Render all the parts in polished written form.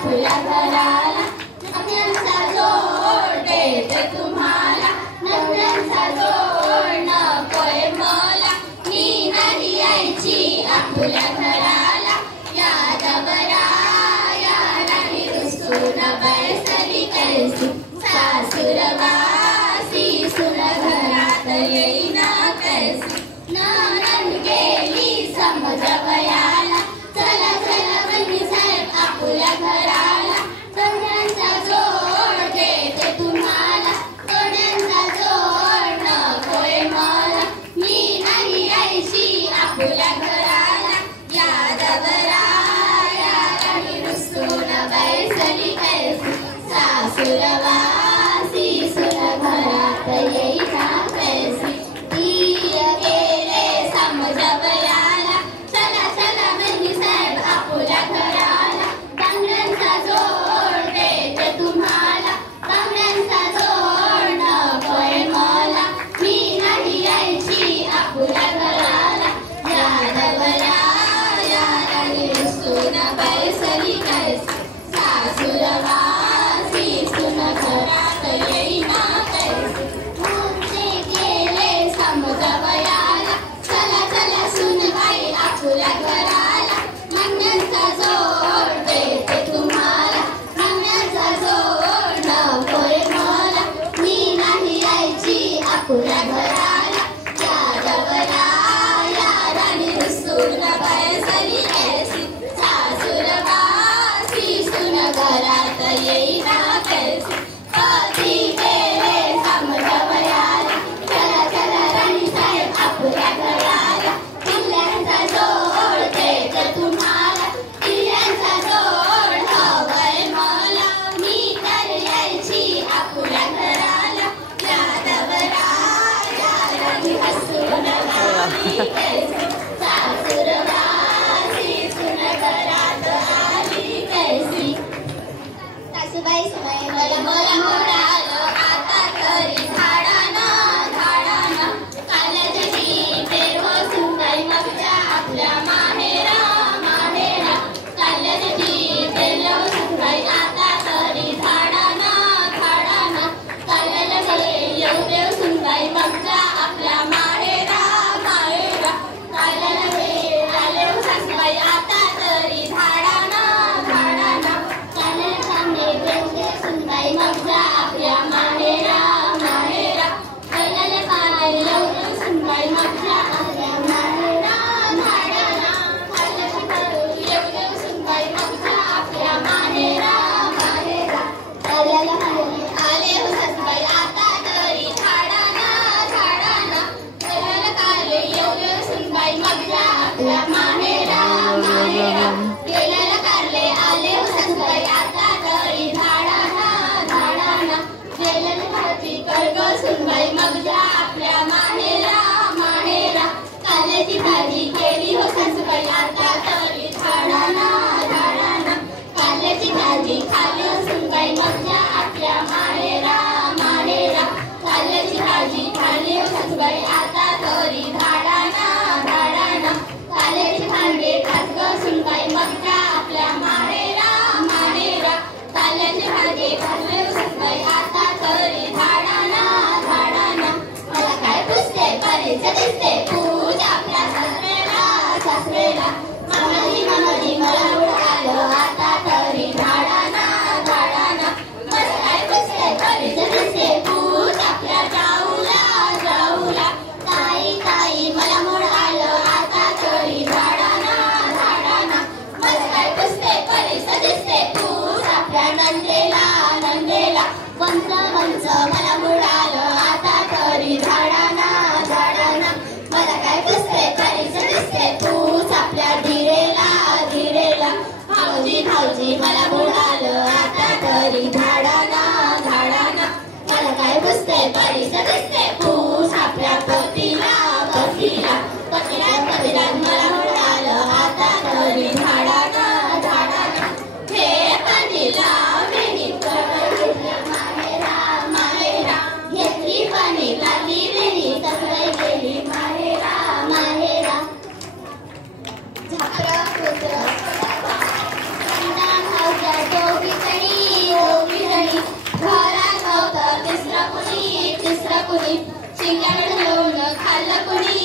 आपुल्या घराला नव्यांचा जोड देते तुम्हाला नव्यांचा जोड नकोय मला मी नाही यायची आपुल्या घराला यादवरा या नाही रुसून बैसली कैसी सासुरवासी सुन घरात येईना कैसी नणंद गेली समजवयाला चला चला बंदी साहेब आपुल्या घराला तोड्यांचा जोड देते तुम्हाला तोड्यांचा जोड नकोय मला मी नाही यायची आपुल्या घराला यादवरा या नाही रुसून बैसली कैसी सासुरवासी सुन घरात येईना कैसी तीर गेले समजवयाला चला चला बंदी साहेब आपुल्या घराला बांगड्यांचा जोड देते तुम्हाला बांगड्यांचा जोड नकोय मला मी नाही यायची आपुल्या घराला यादवरा या नाही रुसून बैसली कैसी सासुरवासी सुन घरात येईना कैसी मोठे गेले समजवयाला चला चला सुनबाई आपुल्या घराला मागण्यांचा जोड देते तुम्हाला मागण्यांचा जोड नकोय मला मी नाही यायची आपुल्या घराला यादवरा या राणी रुसून बैसली कैसी सासुरवासी सुन घरात येईना कैसी कधी गेले समजवयाला चला चला राणी साहेब आपुल्या घराला किल्ल्यांचा जोड देते तुम्हाला किल्ल्यांचा जोड हवंय मला मी तर यायची आपुल्या घराला यादवरा या राणी हसून आली कैसी सासुरवासी सुन घरात आली कैसी सासूबाई समय मला मला मोडालं आता तरी झाडानं झाडानं काल्याची पेरव सुंदाई मगच्या आपल्या माहेरा माहेरा काल्याची पेरव सुंदाई आता तरी झाडानं झाडानं काल्याची येऊ सुंदाई मगच्या आपल्या माहेरा माहेरा काल्याची आले सासूबाई आता तरी झाडानं झाडानं सुनबाई मगजा आपल्या माहेरा माहेरा पहिल्याला पाण्याला येऊन सुनबाई मगजा आपल्या माहेरा झाडाला खाल्ल्याची करून येऊन सुनबाई मगजा आपल्या माहेरा माहेरा पहिल्याला आले हो सासूबाई आता तरी झाडाना झाडाना पहिल्याला काले येऊन सुनबाई मगजा आपल्या माहेरा माहेरा पहिल्याला कारले आले हो सासूबाई आता तरी झाडाना झाडाना गेलेली भाती कर्ग सुनबाई मगजा आपल्या माहेरा माहेरा काल्याची भाजी केली हो सासूबाई आता तरी झाडाना झाडाना काल्याची भाजी खाली हो सुनबाई मगजा आपल्या माहेरा माहेरा काल्याची भाजी खाली हो सासूबाई आता तरी झाडाना झाडाना काल्याची भांडे खास ग सुनबाई मगजा आपल्या माहेरा माहेरा काल्याची भाजी खाल्ले हो सासूबाई आता तरी झाडाना झाडाना मला काय पुसते परीचं दिसते पूज आपल्या सासरेला सासरेला मनाली मनाली मला उडालं आता तरी झाडाना झाडाना मला काय पुसते परीचं दिसते पूज आपल्या जाऊला जाऊला ताई ताई मला मोड आलं आता तरी झाडाना झाडाना मला काय पुसते परीचं दिसते पूज आपल्या नंदेला नंदेला वंच वंच मला बुडालं आता तरी झाडाना झाडाना मला काय पुसते परीचं दिसते पूज आपल्या धीरेला धीरेला भाऊजी भाऊजी मला बुडालं आता तरी झाडाना झाडाना मला काय पुसते परीचं दिसते पूज आपल्या पतीला पतीला पतीला पतीला मला बुडालं आता तरी झाडाना झाडाना हे पतीला वेणी घेतल्या माहेरा माहेरा घेतली पाणी लागली वेणी तसं गेली माहेरा माहेरा झापरा पुत्र त्यांच्याकडे जाऊन खाल्लं कुणी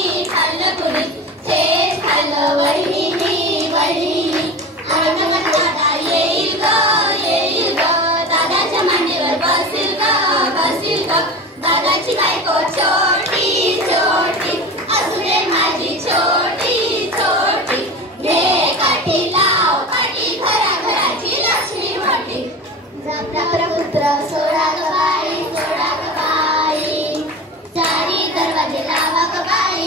थेट खाल्लं वहिनी दादा येईल ग दादाच्या मांडीवर बसील ग दादाची बायको छोटी असू दे माझी छोटी घे काठी लाव काठी घराची लक्ष्मी मोठी पुत्र सोडा ग बाई चारी दरवाजे लावा ग बाई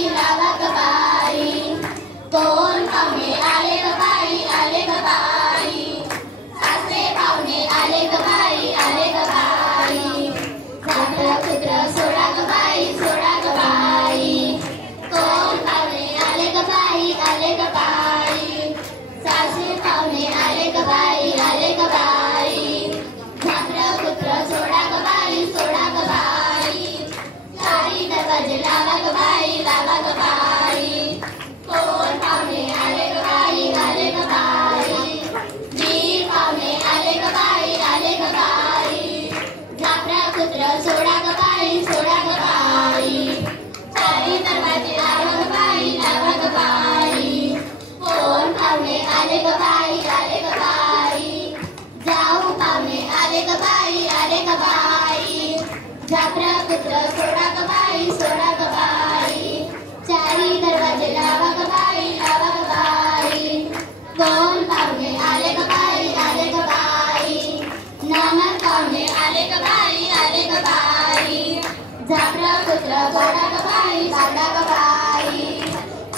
कोण पाहुणे आले ग बाई सासरे पाहुणे आले ग बाई पुत्र सोडा ग बाई कोण पाहुणे आले ग बाई सासरे पाहुणे आले ग बाई पुत्र सोडा ग बाई चारी दरवाजे लावा ग बाई कोण पाहुणे आले ग बाई वीर पाहुणे आले ग बाई पुत्र सोडा ग बाई चारी दरवाजे लावा ग बाई कोण पाहुणे आले ग बाई जाऊ पाहुणे आले ग बाई पुत्र सोडा ग बाई चारी दरवाजे लावा ग बाई कोण पाहुणे आले ग बाई ननद पाहुणे आले ग बाई पुत्र सोडा ग बाई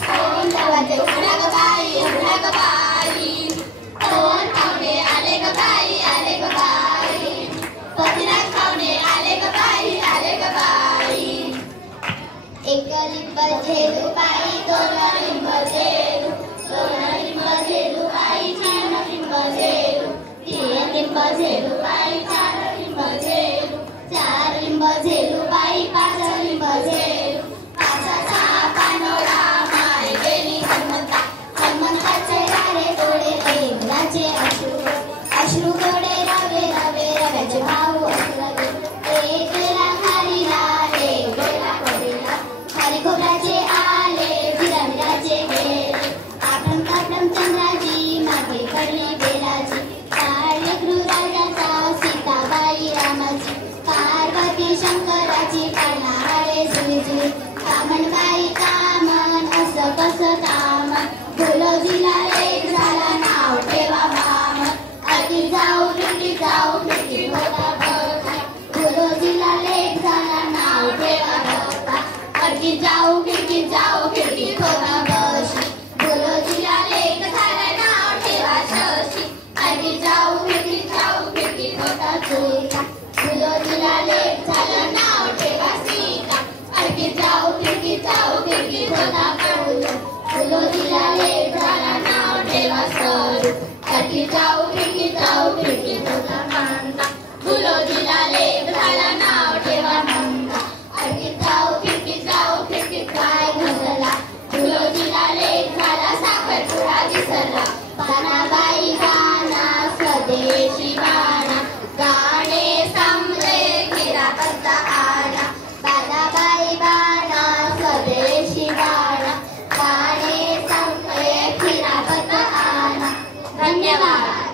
कोण दरवाजे उघडा ग बाई कोण पाहुणे आले ग बाई पतिराज पाहुणे आले ग बाई एक लिंब झेलू बाई दोन लिंब झेलू बाई तीन लिंब झेलू बाई चार लिंब झेलू बाई पाच लिंब झेलू पाचाचा पानोळा माय गेली हनुमंताचे रारे डोळे लेकराचे अश्रू डोळे रव्याचे भाऊ एक गेला खारीला एक गेला खोबरीला खारी खोबऱ्याचे आले विराचे गेले आपण चंद्राची मागे करली बेलाची काळी राजाचा सीताबाई रामाची पार्वती शंकराची पाळणारे जुळी कामन असं कसं कामन फुलोजीला लेक झाला नाव ठेवा मामन अति जाऊ खिडकी होता बघा फुलोजीला लेक झाला नाव ठेवा बघा अति जाऊ खिडकी होता बशी फुलोजीला लेक झाला नाव ठेवा शशी अति जाऊ खिडकी होता चुका फुलोजीला लेक झाला नाव ठेवा सीता अति जाऊ खिडकी होता फुलोजीला लेक झाला नाव ठेवा सरू अति जाऊ खिडकी होता मंदा फुलोजीला लेक झाला नाव ठेवा मंदा अति जाऊ खिडकी काय घसरला फुलोजीला लेक झाला साखरपुडा विसरला तानाबाई गाना स्वदेशी बाणा गाणे समजे खिरापत्ता आला तानाबाई बाणा स्वदेशी बाणा गाणे समजे खिरापत्ता आला धन्यवाद.